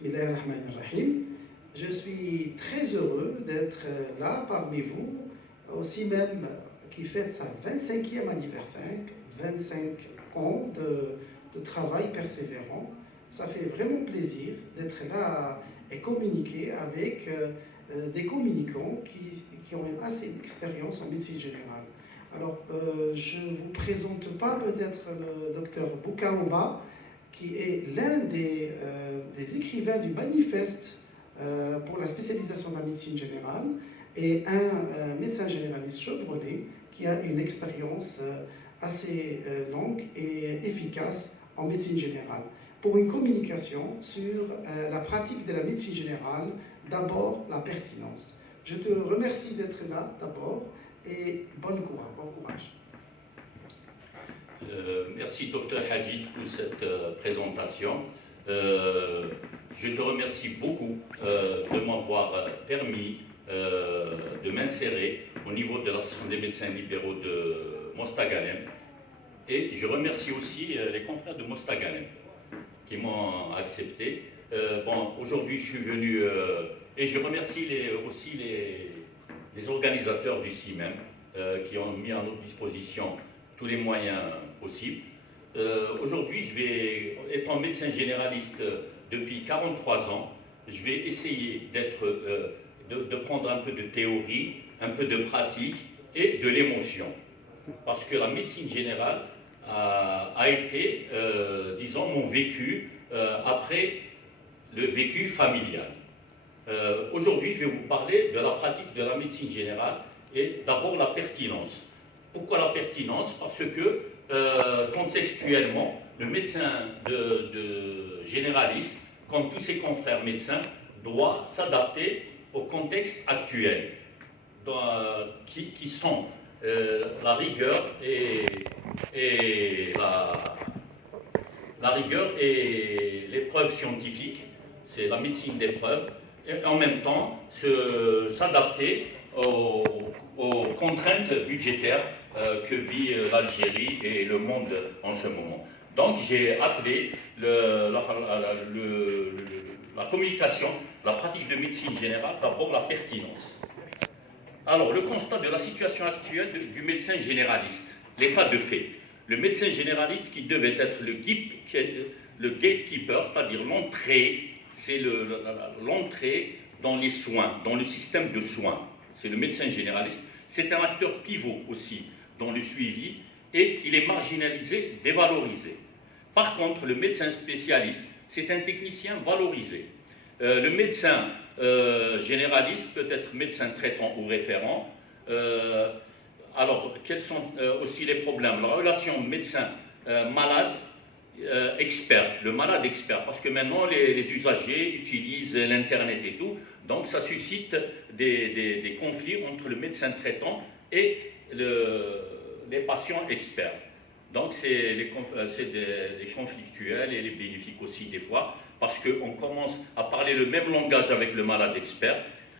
Bismillahirrahmanirrahim. Je suis très heureux d'être là parmi vous, aussi même qui fête sa 25e anniversaire, 25 ans de travail persévérant. Ça fait vraiment plaisir d'être là et communiquer avec des communicants qui ont assez d'expérience en médecine générale. Alors, je ne vous présente pas peut-être le docteur Boukaouba, qui est l'un des écrivains du manifeste pour la spécialisation de la médecine générale et un médecin généraliste chevronné qui a une expérience assez longue et efficace en médecine générale. Pour une communication sur la pratique de la médecine générale, d'abord la pertinence. Je te remercie d'être là d'abord et bon courage. Merci Dr Hadjid pour cette présentation. Je te remercie beaucoup de m'avoir permis de m'insérer au niveau de l'Association des médecins libéraux de Mostaganem. Et je remercie aussi les confrères de Mostaganem qui m'ont accepté. Bon, aujourd'hui je suis venu et je remercie aussi les organisateurs du CIMEM qui ont mis à notre disposition tous les moyens possibles. Aujourd'hui, étant médecin généraliste depuis 43 ans, je vais essayer de prendre un peu de théorie, un peu de pratique et de l'émotion. Parce que la médecine générale a été, disons, mon vécu après le vécu familial. Aujourd'hui, je vais vous parler de la pratique de la médecine générale et d'abord la pertinence. Pourquoi la pertinence? Parce que contextuellement, le médecin généraliste, comme tous ses confrères médecins, doit s'adapter au contexte actuel, qui sont la rigueur et l'épreuve scientifique, c'est la médecine d'épreuve, et en même temps s'adapter aux contraintes budgétaires que vit l'Algérie et le monde en ce moment. Donc j'ai appelé la communication, la pratique de médecine générale, d'abord la pertinence. Alors le constat de la situation actuelle du médecin généraliste, l'état de fait. Le médecin généraliste qui devait être le gatekeeper, c'est-à-dire l'entrée, c'est l'entrée dans les soins, dans le système de soins. C'est le médecin généraliste. C'est un acteur pivot aussi dans le suivi et il est marginalisé, dévalorisé. Par contre, le médecin spécialiste, c'est un technicien valorisé. Le médecin généraliste peut être médecin traitant ou référent. Alors, quels sont aussi les problèmes? La relation médecin-malade expert, le malade expert, parce que maintenant les usagers utilisent l'Internet et tout, donc ça suscite des conflits entre le médecin traitant et les patients experts. Donc c'est des conflictuels et les bénéfiques aussi des fois, parce qu'on commence à parler le même langage avec le malade expert,